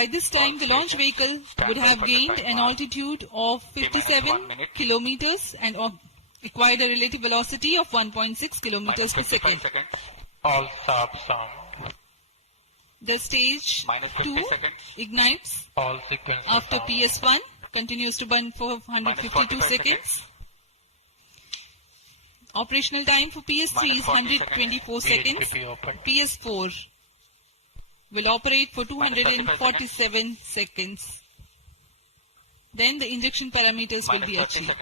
By this time, the launch vehicle would have gained an altitude of 57 kilometers and acquired a relative velocity of 1.6 kilometers per second. All sub sound. The stage 2 ignites All sequence after sound. PS1, continues to burn for 152 seconds. Operational time for PS3 is 124 seconds. VHPP open. PS4 will operate for 247 seconds. Then the injection parameters will be achieved.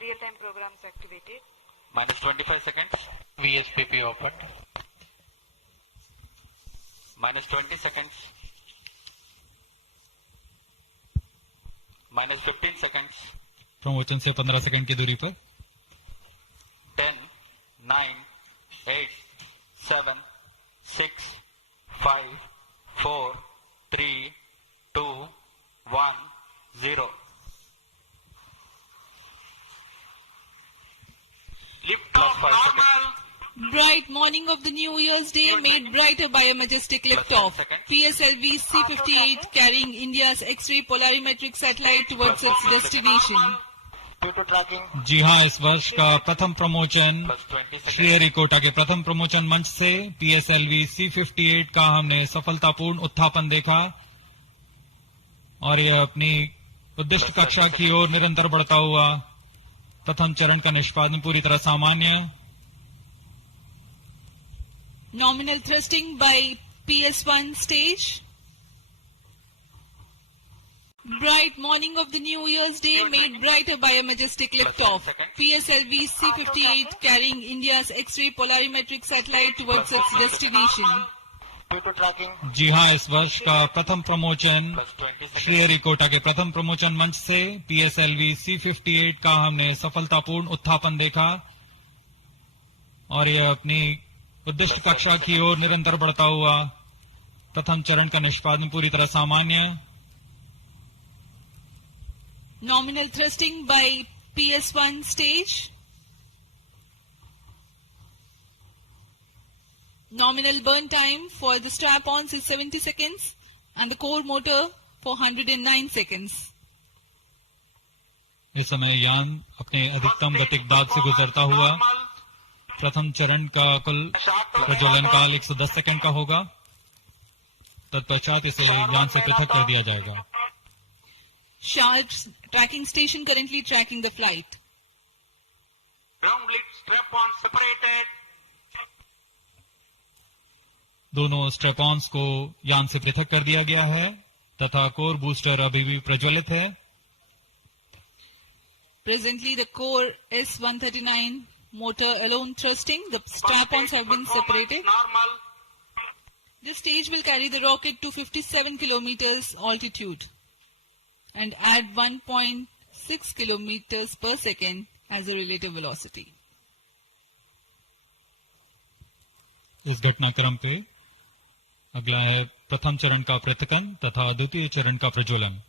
Real-time programs activated. Minus 25 seconds. VHPP opened. Minus 20 seconds. Minus 15 seconds. Promotion से 15 second की दूरी पर 10, 9, 8, 7, 6, 5, 4, 3, 2, 1, 0. Lift off normal. Bright morning of the New Year's Day made brighter by a majestic liftoff. PSLV C-58 carrying India's X-ray polarimetric satellite towards its destination. Due to tracking. जी हाँ, इस वर्ष का प्रथम promotion Sriharikota के प्रथम प्रमोशन मंच से PSLV C-58 का हमने सफलतापूर्ण उत्थापन देखा और यह अपनी उद्दिष्ट कक्षा की ओर निरंतर बढ़ता हुआ। प्रथम चरण का निष्पादन पूरी तरह सामान्य। Nominal thrusting by PS1 stage. Bright morning of the New Year's Day made brighter by a majestic liftoff. PSLV C-58 carrying India's X-ray polarimetric satellite towards its destination. Due to tracking. जी हाँ, इस वर्ष का प्रथम promotion Sriharikota के प्रथम promotion मंच से PSLV C-58 का हमने सफलतापूर्ण उत्थापन देखा और यह अपनी उद्दिष्ट कक्षा की ओर निरंतर बढ़ता हुआ। प्रथम चरण का निष्पादन पूरी तरह सामान्य। Nominal thrusting by PS1 stage. Nominal burn time for the strap-ons is 70 seconds and the core motor for 109 seconds. इस समय यान अपने अधिकतम गतिक दाब से गुजरता हुआ। प्रथम चरण का कुल प्रज्वलन काल 110 सेकंड का होगा। तत्पश्चात इसे यान से पृथक कर दिया जाएगा। Sharp's tracking station currently tracking the flight. Ground lift strap-on separated. दोनों स्ट्रेपॉन्स को यान से पृथक कर दिया गया है तथा कोर बूस्टर अभी भी प्रज्वलित है। Presently the core S139 motor alone thrusting. The strap-ons have been separated. Normal. This stage will carry the rocket to 57 kilometers altitude and add 1.6 kilometers per second as a relative velocity. इस घटनाक्रम पे अगला है प्रथम चरण का पृथकन तथा द्वितीय चरण का प्रज्वलन।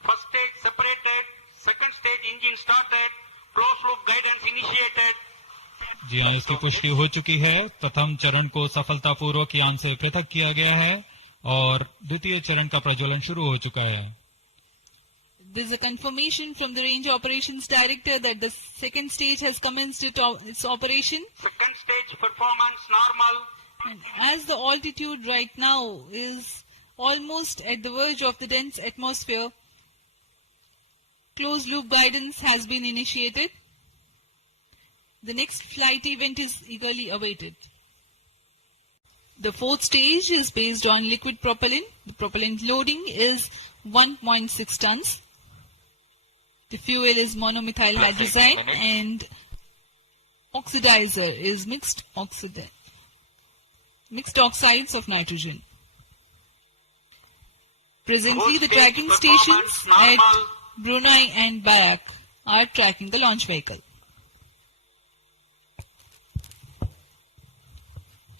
First stage separated. Second stage engine started. Closed loop guidance initiated. जी हाँ, इसकी पुष्टि हो चुकी है। प्रथम चरण को सफलतापूर्वक यान से पृथक किया गया है और द्वितीय चरण का प्रज्वलन शुरू हो चुका है। There is a confirmation from the Range Operations Director that the second stage has commenced its operation. Second stage performance normal. And as the altitude right now is almost at the verge of the dense atmosphere, closed loop guidance has been initiated. The next flight event is eagerly awaited. The fourth stage is based on liquid propellant. The propellant loading is 1.6 tons. The fuel is monomethyl hydrazine and oxidizer is mixed oxides of nitrogen. Presently, the tracking stations at Brunei and Bayak are tracking the launch vehicle.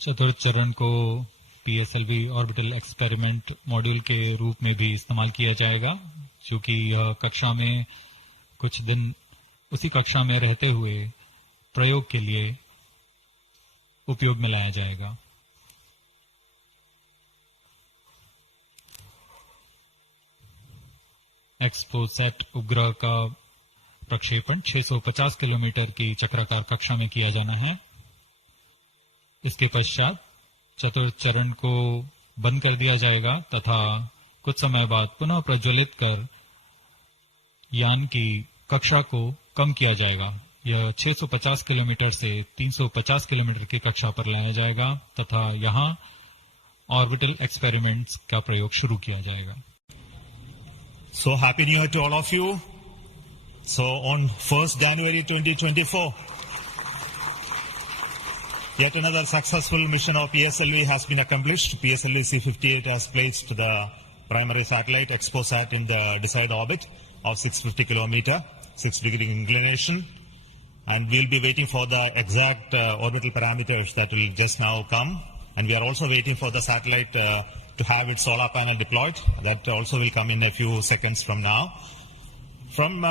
चतुर्थ चरण को PSLV orbital experiment module के रूप में भी इस्तेमाल किया जाएगा, क्योंकि यह कक्षा में कुछ दिन उसी कक्षा में रहते हुए प्रयोग के लिए उपयोग में लाया जाएगा। एक्सपोसैट उपग्रह का प्रक्षेपण 650 किलोमीटर की चक्राकार कक्षा में किया जाना है। इसके पश्चात चतुर्थ चरण को बंद कर दिया जाएगा तथा कुछ समय बाद पुनः प्रज्वलित कर यान की कक्षा को कम किया जाएगा। यह 650 किलोमीटर से 350 किलोमीटर की कक्षा पर लाया जाएगा तथा यहां ऑर्बिटल एक्सपेरिमेंट्स का प्रयोग शुरू किया जाएगा। So happy New Year to all of you. So on 1st January 2024, yet another successful mission of PSLV has been accomplished. PSLV C-58 has placed the primary satellite XPOSat in the desired orbit of 650 kilometer, 6-degree inclination, and we'll be waiting for the exact orbital parameters that will just now come. And we are also waiting for the satellite to have its solar panel deployed. That also will come in a few seconds from now. From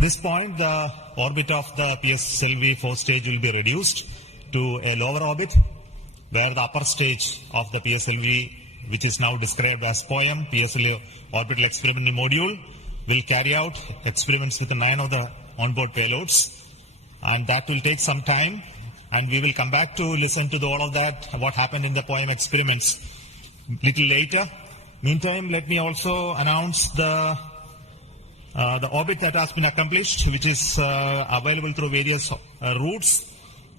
this point, the orbit of the PSLV 4th stage will be reduced to a lower orbit, where the upper stage of the PSLV, which is now described as POEM, PSLV Orbital Experimental Module, will carry out experiments with 9 of the onboard payloads. And that will take some time, and we will come back to listen to all of that, what happened in the POEM experiments little later. Meantime, let me also announce the orbit that has been accomplished, which is available through various routes.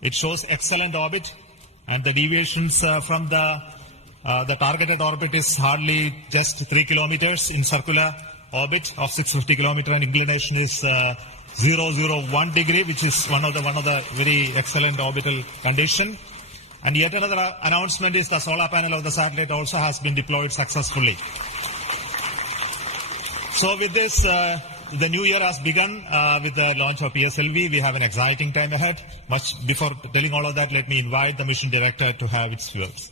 It shows excellent orbit, and the deviations from the targeted orbit is hardly just 3 kilometers in circular orbit of 650 kilometer, and inclination is 001 degree, which is one of the very excellent orbital condition. And yet another announcement is the solar panel of the satellite also has been deployed successfully. So with this, the new year has begun with the launch of PSLV. We have an exciting time ahead. Much before telling all of that, let me invite the mission director to have its words.